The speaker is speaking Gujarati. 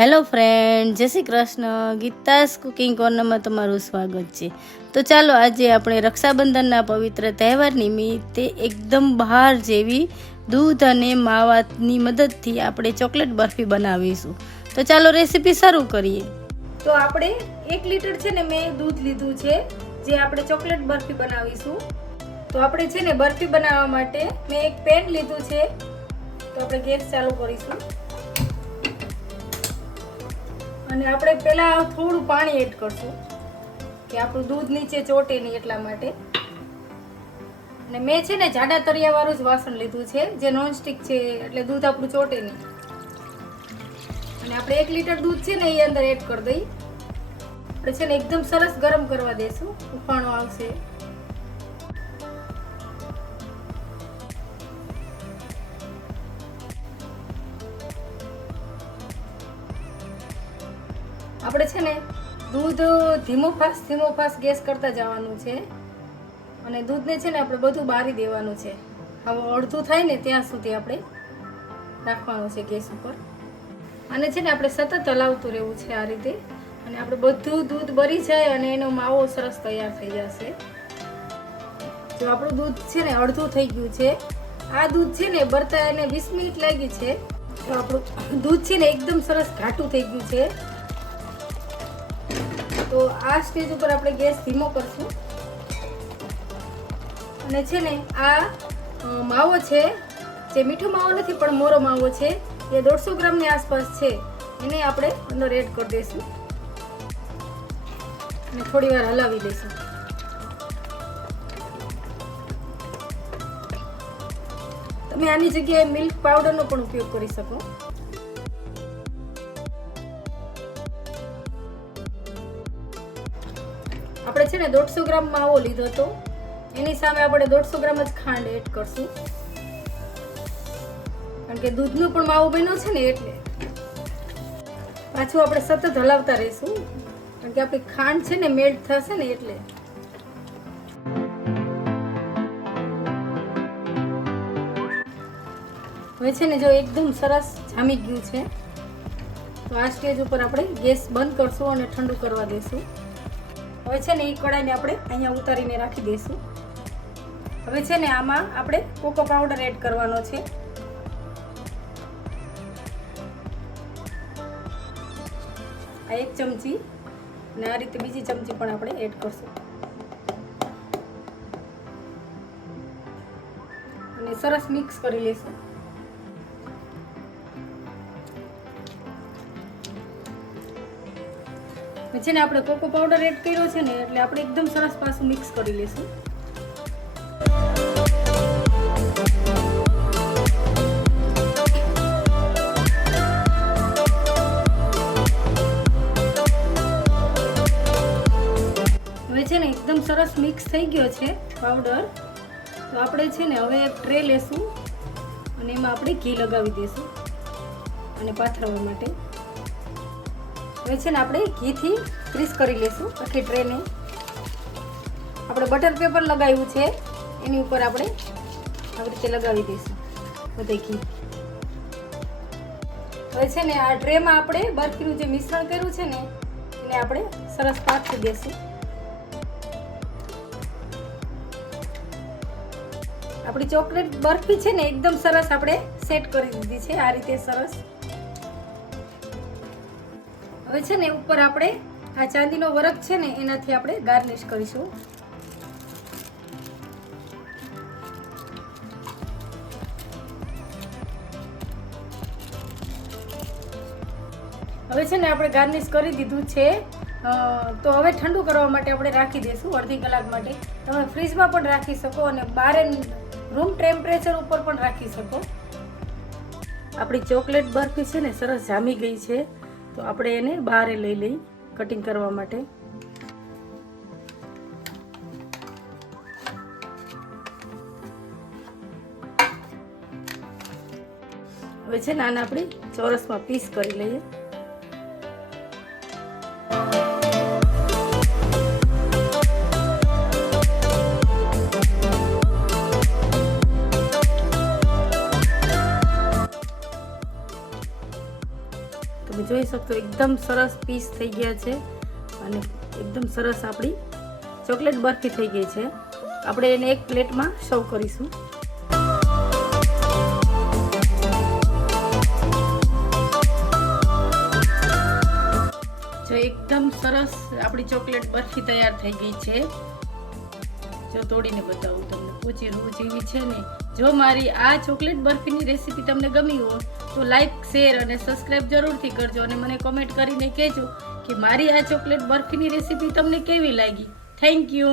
Hello friend, Jai Shri Krishna. Geeta's cooking કોર્નરમાં તમારું સ્વાગત છે. તો ચાલો આજે આપણે રક્ષાબંધનના પવિત્ર તહેવાર નિમિત્તે એકદમ બહાર જેવી દૂધ અને માવાની મદદથી આપણે ચોકલેટ બરફી બનાવીશું. તો ચાલો રેસીપી શરૂ કરીએ. તો આપણે એક લીટર છે ને મેં દૂધ લીધું છે, જે આપણે ચોકલેટ બરફી બનાવીશું. તો આપણે છે ને બરફી બનાવવા માટે મેં એક પેન લીધું છે. તો આપણે ગેસ ચાલુ કરીશું. અને આપણે પહેલા થોડું પાણી એડ કરશું, કે આપણું દૂધ નીચે ચોટે નહીં એટલા માટે. અને મેં છે ને જાડા તરિયાવાળું જ વાસણ લીધું છે, જે નોનસ્ટિક છે, એટલે દૂધ આપણું ચોટે નહીં. અને આપણે એક લીટર દૂધ છે ને એ અંદર એડ કરી દઈ. આપણે છે ને એકદમ સરસ ગરમ કરવા દેશું. ઉફાણો આવશે. આપણે છે ને દૂધ ધીમો ફાસ ધીમો ફાસ ગેસ કરતા જવાનું છે. અને દૂધને છે ને આપણે બધું બારી દેવાનું છે. હવે અડધું થાય ને ત્યાં સુધી આપણે રાખવાનું છે ગેસ ઉપર. અને છે ને આપણે સતત હલાવતું રહેવું છે આ રીતે. અને આપણે બધું દૂધ બરી જાય અને એનો માવો સરસ તૈયાર થઈ જશે. જો આપણું દૂધ છે ને અડધું થઈ ગયું છે. આ દૂધ છે ને બરતા એને વીસ મિનિટ લાગી છે. તો આપણું દૂધ છે ને એકદમ સરસ ઘાટું થઈ ગયું છે. તો આ સ્ટેજ ઉપર આપણે ગેસ ધીમો કરશું. અને છે ને, આ માવો છે, જે મીઠો માવો નથી, પણ મોરો માવો છે, એ દોઢસો ગ્રામની આસપાસ છે. એને આપણે અંદર એડ કરી દઈશું. અને થોડી વાર હલાવી દઈશું. તમે આની જગ્યાએ મિલ્ક પાવડરનો પણ ઉપયોગ કરી શકો. આપણે છે ને દોઢસો ગ્રામ માવો લીધો હતો. એની સામે આપણે દોઢસો ગ્રામ જ ખાંડ એડ કરશું. કારણ કે દૂધનો પણ માવો બન્યો છે ને એટલે. પાછું આપણે સતત હલાવતા રહીશું. કારણ કે આપણી ખાંડ છે ને મેલ્ટ થશે ને એટલે. હવે છે ને જો એકદમ સરસ જામી ગયું છે. તો આ સ્ટેજ ઉપર આપણે ગેસ બંધ કરશું અને ઠંડુ કરવા દેશું. હવે છે ને એ કડાઈને આપણે અહીંયા ઉતારીને રાખી દઈશું. હવે છે ને આમાં આપણે કોકો પાવડર એડ કરવાનો છે. આ એક ચમચી અને આ રીતે બીજી ચમચી પણ આપણે એડ કરશું. અને સરસ મિક્સ કરી લઈશું છે ને આપણે કોકો પાવડર એડ કર્યો છે ને એટલે આપણે એકદમ સરસ પાછું મિક્સ કરી લઈશું હવે છે ને એકદમ સરસ મિક્સ થઈ ગયો છે પાવડર તો આપણે છે ને હવે એક ટ્રે લેશું અને એમાં આપણે ઘી લગાવી દઈશું અને પાથરવા માટે. હવે છે ને આપણે ઘીથી ગ્રીસ કરી લેશું આખી ટ્રેને. આપણે બટર પેપર લગાવ્યું છે, એની ઉપર આપણે આવી રીતે લગાવી દઈશું બધે ઘી. હવે છે ને આ ટ્રેમાં આપણે બરફીનું જે મિશ્રણ કર્યું છે ને, એને આપણે સરસ પાથરી દઈશું. આપણી ચોકલેટ બરફી છે ને, એકદમ સરસ આપણે સેટ કરી દીધી છે, આ રીતે સરસ. હવે છે ને ઉપર આપણે આ ચાંદીનો વરખ છે ને એનાથી આપણે ગાર્નિશ કરીશું. હવે છે ને આપણે ગાર્નિશ કરી દીધું છે. તો હવે ઠંડુ કરવા માટે આપણે રાખી દઈશું અડધી કલાક માટે. તમે ફ્રીજમાં પણ રાખી શકો અને બારે રૂમ ટેમ્પરેચર ઉપર પણ રાખી શકો. આપણી ચોકલેટ બરફી છે ને સરસ જામી ગઈ છે. તો આપણે એને બહારે લઈ લઈ કટિંગ કરવા માટે. હવે છે ને આને આપણે ચોરસમાં પીસ કરી લઈએ. જોઈ શકશો એકદમ સરસ પીસ થઈ ગયા છે. અને એકદમ સરસ આપણી ચોકલેટ બરફી થઈ ગઈ છે. આપણે એને એક પ્લેટમાં સર્વ કરીશું. જો એકદમ સરસ આપણી ચોકલેટ બરફી તૈયાર થઈ ગઈ છે. જો તોડીને બતાવું તમને. પૂછી રૂ જેવી છે ને, જો મારી આ ચોકલેટ બરફીની રેસીપી તમને ગમી હોય, તો લાઈક શેર અને સબસ્ક્રાઈબ જરૂરથી કરજો અને મને કોમેન્ટ કરીને કહેજો કે મારી આ ચોકલેટ બરફીની રેસીપી તમને કેવી લાગી. Thank you